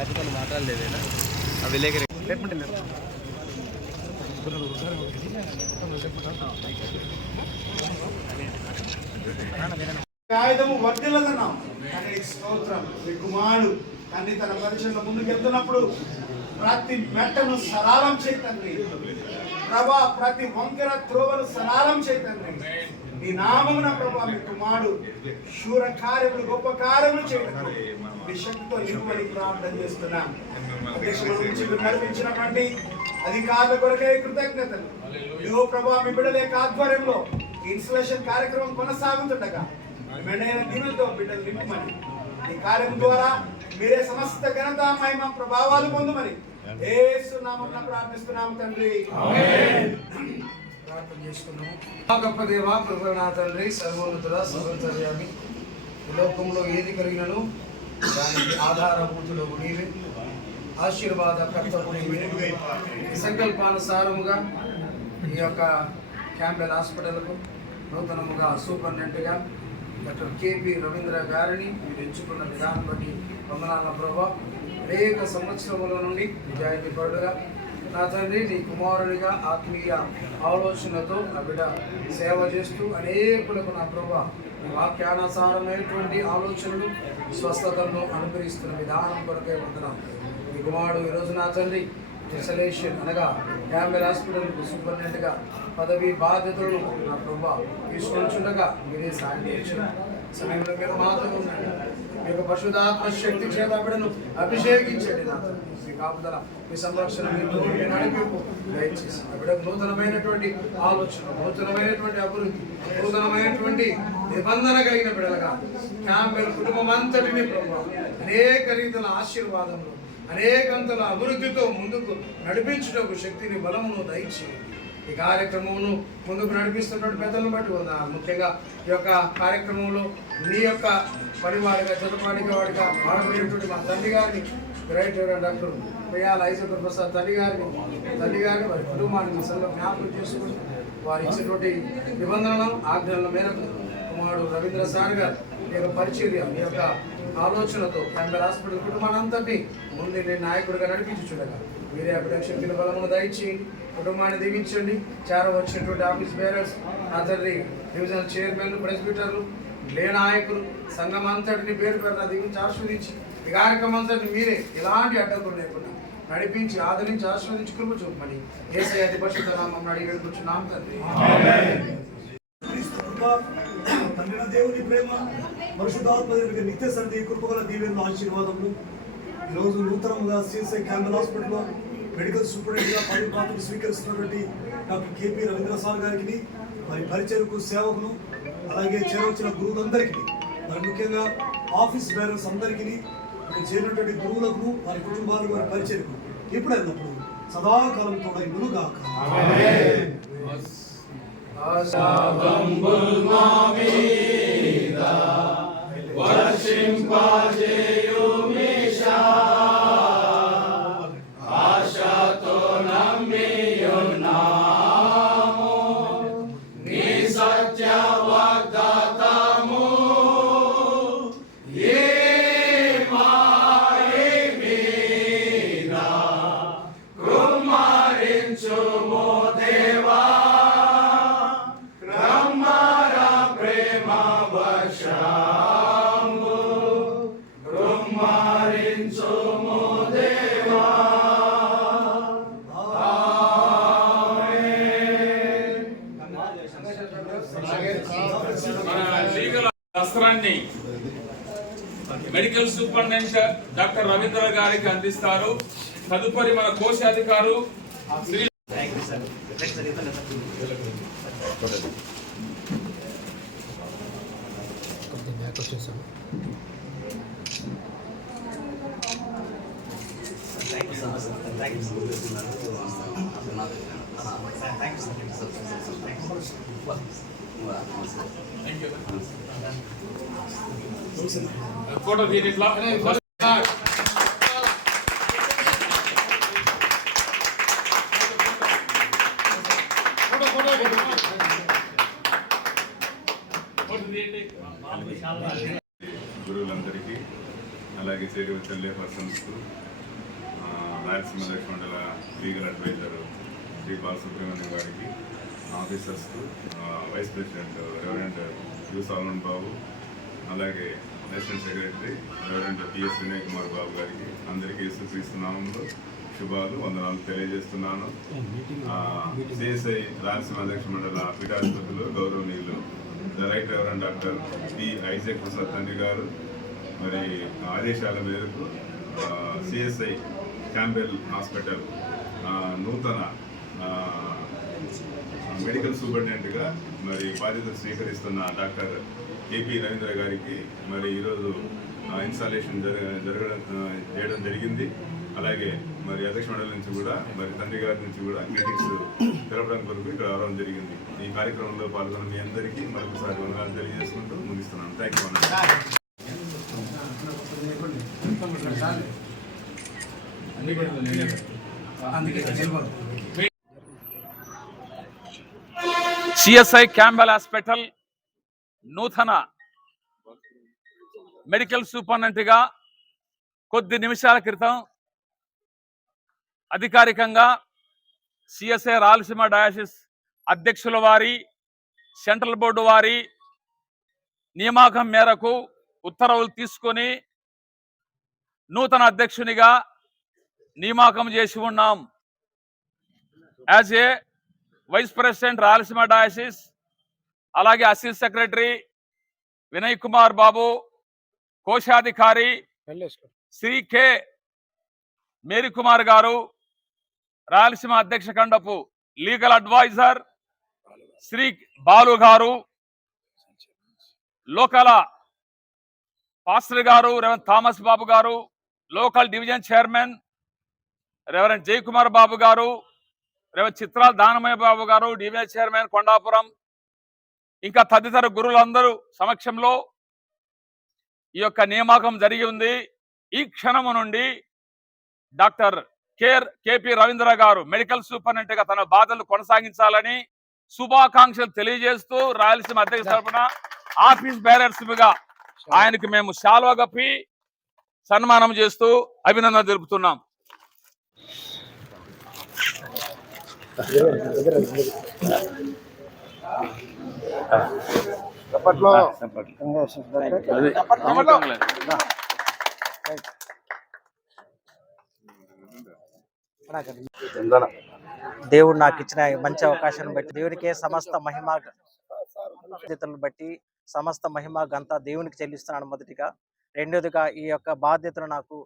ఆయనతో మాట్లాడలేదేనా ఆ విలేకరి ఆయుధము వర్ధిల్లదన్నాం కానీ స్తోత్రం మీ కుమారుడు తండ్రి తన పరిచయంలో ముందుకెళ్తున్నప్పుడు ప్రతి మెట్టను సరాలం చేయతండి ప్రభా, ప్రతి వంకర త్రోవలు సరాలం చేయతండి నీ నామమున ప్రభా మీ కుమారుడు శూర కార్యములు గొప్ప కార్యములు చేయటం మీ శక్తితో నింపని ప్రార్థన చేస్తున్నాం. అధ్యక్షుల నుంచి నడిపించినటువంటి అధికారుల కొరకే కృతజ్ఞతలు. ఇదిగో ప్రభా మీ బిడ్డల యొక్క ఆధ్వర్యంలో ఇన్స్టలేషన్ కార్యక్రమం కొనసాగుతుండగా మెండైన దీవులతో బిడ్డలు నింపమని ఈ కార్యం ద్వారా మీరే సమస్త ఘనత మహిమ ప్రభావాలు పొందుమని యేసు నామమున ప్రార్థిస్తున్నాము తండ్రి. ఆమేన్. ప్రార్థన చేసుకున్నాము. మా గొప్ప దేవా, ప్రభువైన తండ్రి, సర్వోన్నతుడ, సర్వోన్నతుడని ఈ లోకంలో ఏది కలిగినను దానికి ఆధారభూతుడవు నీవే, ఆశీర్వాద కర్తవు నీవే. ఈ సంకల్పానుసారముగా ఈ యొక్క క్యాంపెల్ హాస్పిటల్కు నూతనముగా సూపరింటెండెంట్గా డాక్టర్ కేపీ రవీంద్ర గారిని మీరు ఎంచుకున్న విధానం బట్టి వందనాల ప్రభా. అనేక సంవత్సరముల నుండి నిజాయితీపరుడుగా నా తండ్రి నీ కుమారుడిగా ఆత్మీయ ఆలోచనతో నా బిడ్డ సేవ చేస్తూ అనేకులకు నా ప్రభా వాక్యానుసారమైనటువంటి ఆలోచనలు స్వస్థతలను అనుగ్రహిస్తున్న విధానం కొరకే వందనాలు. నీ కుమారుడు ఈరోజు నా తండ్రి ఇన్స్టలేషన్ అనగా క్యాంపెల్ హాస్పిటల్కు సూపరింటెండెంట్గా పదవి బాధ్యతలను నా ప్రభా తీసుకొచ్చుండగా మీరే సాయం చేయండి. సమయంలో మీరు మాతో మీ యొక్క పరిశుద్ధాత్మ శక్తి చేత బిడ్డను అభిషేకించండి. నా మీ కాపుదల, మీ సంరక్షణ, మీ నడిపింపు దయచేసి ఆ బిడ్డకు నూతనమైనటువంటి ఆలోచన, నూతనమైనటువంటి అభివృద్ధి, నూతనమైనటువంటి నిబంధన కలిగిన బిడ్డలుగా క్యాంపెల్ కుటుంబం అంతటిని ప్రభావ అనేక రీతుల ఆశీర్వాదములు, అనేకంతల అభివృద్ధితో ముందుకు నడిపించుటకు శక్తిని, బలమును దయచేయండి. ఈ కార్యక్రమమును ముందుకు నడిపిస్తున్నటువంటి పెద్దలను బట్టి ఉన్నారు. ముఖ్యంగా ఈ యొక్క కార్యక్రమంలో మీ యొక్క పరివారిగా, జతపాటిగా వాడిగా ఆడబడినటువంటి మా తల్లి గారిని, గ్రేట్ డాక్టర్ ప్రియాల ఐజపర్ ప్రసాద్ తల్లి గారిని వారి కుటుంబాన్ని మిసల్లో జ్ఞాపకం చేసుకుని వారు ఇచ్చినటువంటి నిబంధనలు, ఆజ్ఞల మేరకు కుమారుడు రవీంద్ర సార్ గారు మీ యొక్క పరిచర్య, మీ యొక్క ఆలోచనతో క్యాంపెల్ హాస్పిటల్ కుటుంబానంతటినీ ముందు నేను నాయకుడిగా నడిపించుండగా మీరే అక్కడ శక్తిని, బలమును దయచేయండి. కుటుంబాన్ని దీవించండి. వచ్చినటువంటి ఆఫీస్ బేరర్స్, నా తండ్రి డివిజనల్ చైర్మన్లు, ప్రెసిడెంటర్లు, లే నాయకులు, సంఘం అంతటిని పేరు పేరున దీవించి ఆశీర్వదించి ఈ కార్యక్రమం అంతటిని మీరే ఎలాంటి అడ్డంకులు లేకుండా నడిపించి ఆదరించి ఆశీర్వదించి కృప చూపమని యేసయ్య అతి పరిశుద్ధ నామమున అడిగి వేడుకొంచున్నాము తండ్రి. తండ్రి దేవుని ప్రేమ, పరిశుద్ధాత్మ నిత్య సన్నిధి, కృపగల దీవెనల ఆశీర్వాదములు ఈరోజు నూతనంగా సిఎస్ఐ క్యాంపెల్ హాస్పిటల్లో మెడికల్ సూపరింటెండెంట్గా పదవి బాధ్యతలు స్వీకరిస్తున్నటువంటి డాక్టర్ కేపీ రవీంద్ర సార్ గారికి, మరి పరిచయకు సేవకును, అలాగే చేరవచ్చిన గురువులందరికీ, మరి ముఖ్యంగా ఆఫీస్ బేరర్స్ అందరికీ, ఇక్కడ చేరినటువంటి గురువులకు, వారి కుటుంబాలకు, వారి పరిచయకు ఇప్పుడు వెళ్ళినప్పుడు సదాకాలం తోడైనగాక. వస్త్రాన్ని మెడికల్ సూపరింటెండెంట్ డాక్టర్ రవీంద్ర గారికి అందిస్తారు. తదుపరి మన కోశాధికారు శ్రీ ఫోటో తీరిట్లా గురువులందరికీ అలాగే చేరి చెల్లె పర్సన్స్, రాయలసీమ దక్షిణ మండల లీగల్ అడ్వైజర్ శ్రీ బాలసుబ్రహ్మణ్యం గారికి, officers, vice president reverend U Salmon Babu, అలాగే assistant secretary reverend PS Vinay Kumar Babu గారికి అందరికీ యేసుక్రీస్తు నామంలో శుభాలు, వందనాలు తెలియజేస్తున్నాను. సిఎస్ఐ రాయలసీమ దక్షిణ మండల పీఠాధిపతులు గౌరవనీయులు the right reverend doctor P Isaac Prasad తండ్రి గారు మరి ఆదేశాల మేరకు సిఎస్ఐ క్యాంబెల్ హాస్పిటల్ నూతన మెడికల్ సూపరింటెండెంట్గా మరి బాధ్యతలు స్వీకరిస్తున్న డాక్టర్ కేపీ రవీంద్ర గారికి మరి ఈరోజు ఇన్స్టాలేషన్ చేయడం జరిగింది. అలాగే మరి అధ్యక్ష మండలి నుంచి కూడా మరి తండ్రి గారి నుంచి కూడా మీటింగ్స్ తెలపడానికి కొరకు ఇక్కడ రావడం జరిగింది. ఈ కార్యక్రమంలో పాల్గొన్న మీ అందరికీ మరొకసారి వందనాలు తెలియజేసుకుంటూ ముగిస్తున్నాను. Thank you. CSI Campbell hospital నూతన మెడికల్ సూపరింటెండెంట్గా కొద్ది నిమిషాల క్రితం అధికారికంగా సిఎస్ఐ రాయలసీమ డయాసిస్ అధ్యక్షుల వారి సెంట్రల్ బోర్డు వారి నియామకం మేరకు ఉత్తర్వులు తీసుకొని నూతన అధ్యక్షునిగా నియామకం చేసి ఉన్నాం. As a vice president Rayalaseema diocese, అలాగే అసిస్టెంట్ సెక్రటరీ వినయ్ కుమార్ బాబు, కోశాధికారి శ్రీ కె మేరీ కుమార్ గారు, రాయలసీమ అధ్యక్ష ఖండపు లీగల్ అడ్వైజర్ శ్రీ బాలు గారు, లోకల్ పాస్టర్ గారు రెవరెండ్ థామస్ బాబు గారు, local division chairman reverend Jayakumar Babu గారు, రెవరెండ్ చిత్రాల దానమయ్య బాబు గారు, డివిజన్ చైర్మన్ కొండాపురం, ఇంకా తదితర గురువులందరూ సమక్షంలో ఈ యొక్క నియామకం జరిగి ఉంది. ఈ క్షణము నుండి డాక్టర్ కేపీ రవీంద్ర గారు మెడికల్ సూపరింటెండెంట్గా తన బాధలు కొనసాగించాలని శుభాకాంక్షలు తెలియజేస్తూ రాయలసీమ అధ్యక్ష తరపున ఆఫీస్ బేరర్స్గా ఆయనకి మేము శాలువా కప్పి సన్మానం చేస్తూ అభినందన తెలుపుతున్నాం. దేవుడు నాకు ఇచ్చిన మంచి అవకాశాన్ని బట్టి దేవునికే సమస్త మహిమ బాధ్యతలను బట్టి సమస్త మహిమ గంత దేవునికి చెల్లిస్తున్నాను మొదటిగా. రెండోదిగా ఈ యొక్క బాధ్యతను నాకు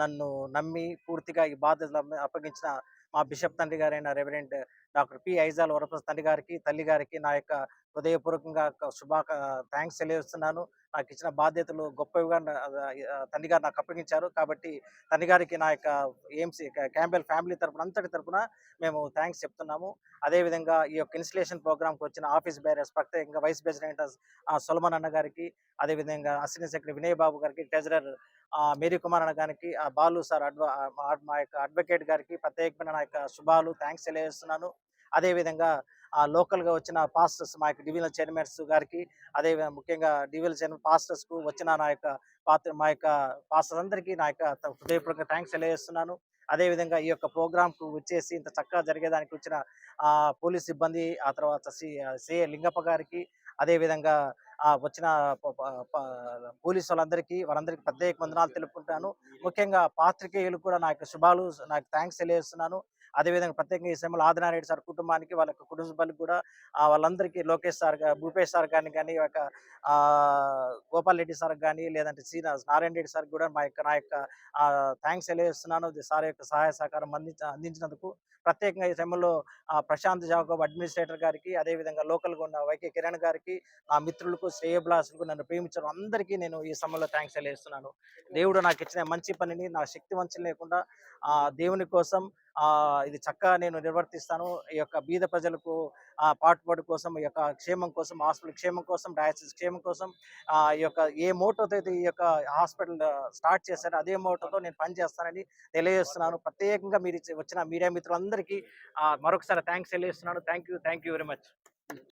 నన్ను నమ్మి పూర్తిగా ఈ బాధ్యతలు అప్పగించిన మా బిషప్ తండ్రి గారైన reverend doctor P Aizawl Varaprasad తండ్రి గారికి, తల్లి గారికి నా యొక్క హృదయపూర్వకంగా థ్యాంక్స్ తెలియజేస్తున్నాను. నాకు ఇచ్చిన బాధ్యతలు గొప్పవిగా తండ్రి గారు నాకు అప్పగించారు. కాబట్టి తండ్రి గారికి నా యొక్క ఏఎంసీ క్యాంబెల్ ఫ్యామిలీ తరపున అంతటి తరపున మేము థ్యాంక్స్ చెప్తున్నాము. అదేవిధంగా ఈ యొక్క ఇన్స్టలేషన్ ప్రోగ్రామ్కి వచ్చిన ఆఫీస్ బేరర్స్, ప్రత్యేకంగా వైస్ ప్రెసిడెంట్ సొలమన్ అన్న గారికి, అదేవిధంగా అసిస్టెంట్ సెక్రటరీ వినయ్ బాబు గారికి, ట్రెజరర్ మేరీ కుమార్ అన్న గారికి, బాలు సార్ మా యొక్క అడ్వకేట్ గారికి ప్రత్యేకమైన నా యొక్క శుభాలు థ్యాంక్స్ తెలియజేస్తున్నాను. అదేవిధంగా లోకల్గా వచ్చిన పాస్టర్స్, మా యొక్క డివిజనల్ చైర్మన్స్ గారికి, అదేవిధంగా ముఖ్యంగా డివిజనల్ చైర్మన్ పాస్టర్స్కు వచ్చిన మా యొక్క పాస్టర్స్ అందరికీ నా యొక్క హృదయపూర్వక థ్యాంక్స్ తెలియజేస్తున్నాను. అదేవిధంగా ఈ యొక్క ప్రోగ్రాంకు వచ్చేసి ఇంత చక్కగా జరిగేదానికి వచ్చిన పోలీస్ సిబ్బంది, ఆ తర్వాత సిఏ లింగప్ప గారికి, అదేవిధంగా వచ్చిన పోలీసు వాళ్ళందరికీ ప్రత్యేక వందనాలు తెలుపుకుంటాను. ముఖ్యంగా పాత్రికేయులు కూడా నా యొక్క శుభాలు, నాకు థ్యాంక్స్ తెలియజేస్తున్నాను. అదేవిధంగా ప్రత్యేకంగా ఈ సమయంలో ఆదినారాయణ సార్ కుటుంబానికి, వాళ్ళ కుటుంబ సభ్యులకు కూడా వాళ్ళందరికీ లోకేష్ సార్, భూపేష్ సార్ గారిని కానీ, ఒక గోపాల్ రెడ్డి సార్ కానీ, లేదంటే నారాయణ రెడ్డి సార్ కూడా నా యొక్క థ్యాంక్స్ తెలియజేస్తున్నాను. సార్ యొక్క సహాయ సహకారం అందించినందుకు. ప్రత్యేకంగా ఈ సమయంలో ప్రశాంత్ జాకబ్ అడ్మినిస్ట్రేటర్ గారికి, అదేవిధంగా లోకల్గా ఉన్న వైకే కిరణ్ గారికి, నా మిత్రులకు, శ్రేయభిలాషులకు, నన్ను ప్రేమించడం అందరికీ నేను ఈ సమయంలో థ్యాంక్స్ తెలియజేస్తున్నాను. దేవుడు నాకు ఇచ్చిన మంచి పనిని నా శక్తి వంచన లేకుండా దేవుని కోసం ఇది చక్కగా నేను నిర్వర్తిస్తాను. ఈ యొక్క బీద ప్రజలకు పాటుపడి కోసం, ఈ యొక్క క్షేమం కోసం, హాస్పిటల్ క్షేమం కోసం, డయాసిస్ క్షేమం కోసం, ఈ యొక్క ఏ మోటోతో అయితే ఈ యొక్క హాస్పిటల్ స్టార్ట్ చేశారో అదే మోటోతో నేను పనిచేస్తానని తెలియజేస్తున్నాను. ప్రత్యేకంగా మీరు వచ్చిన మీడియా మిత్రులందరికీ మరొకసారి థ్యాంక్స్ తెలియజేస్తున్నాను. Thank you very much.